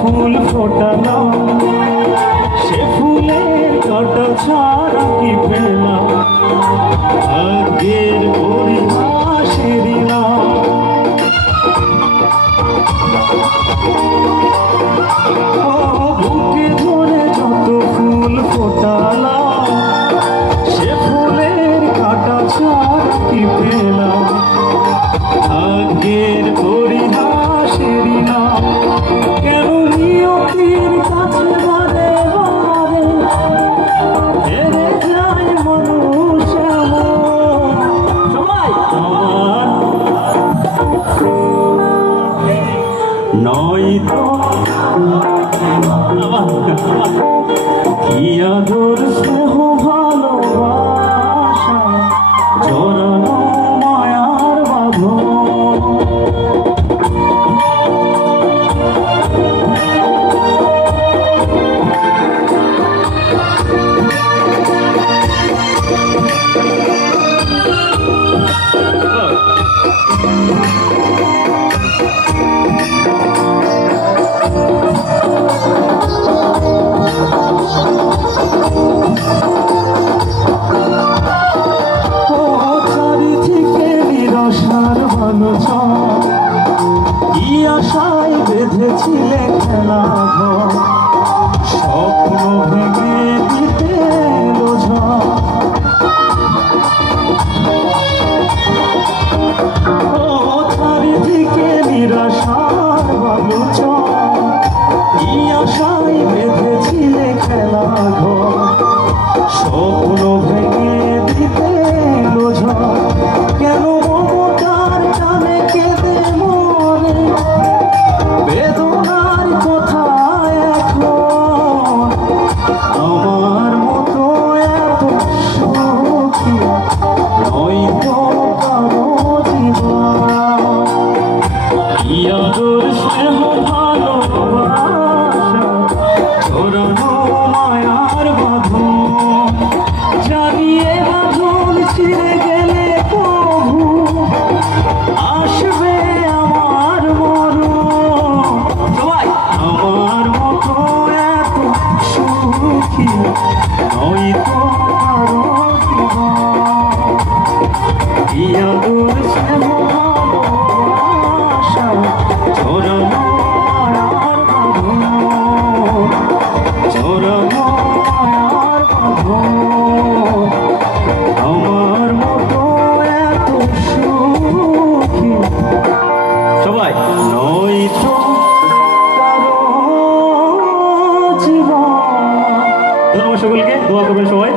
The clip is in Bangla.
ফুল ফোটালাম সে ফুলের কাটা ছাড়া কি পেলাম আগের পরিহাসে দিলাম বুকে ধরে যত ফুল ফোটালাম সে ফুলের কাটা ছাড়া কি পেলাম আগের পরিহাসে দিলাম কেন নিয়তির কাছে বারে বারে হেরে যায় মানুষ সবাই আমার নয়তো কি আদর স্নেহ ভালোবাসা জড়ানো মায়ার বাঁধন আশায় বেঁধেছিলে খেলা ঘর স্বপ্ন ভেঙে দিতে চারিদিকে নিরাশার বালুচ কি আশায় বেঁধেছিলে খেলা ঘর স্বপ্ন ভেঙে দিতে কেন মমতার টানে কেঁদে মরে বেদনার কথা এখন আমার মতো এত সুখী নয়তো কারো জীবন কি আদর স্নেহ ভালোবাসা জড়ানো মায়ার বাঁধন জানিয়ে বাঁধন ছিঁড়ে গেলে প্রভু আসবে আমার মরণ আমার মতো এত সুখী নয়তো কারো জীবন কি আদর স্নেহ ভালোবাসা জড়ানো মায়ার বাঁধন জড়ানো মায়ার বাঁধন আমার মতো এত সুখী সবাই নয়তো কারো জীবন। ধন্যবাদ সকলকে, দোয়া করবেন সবাই।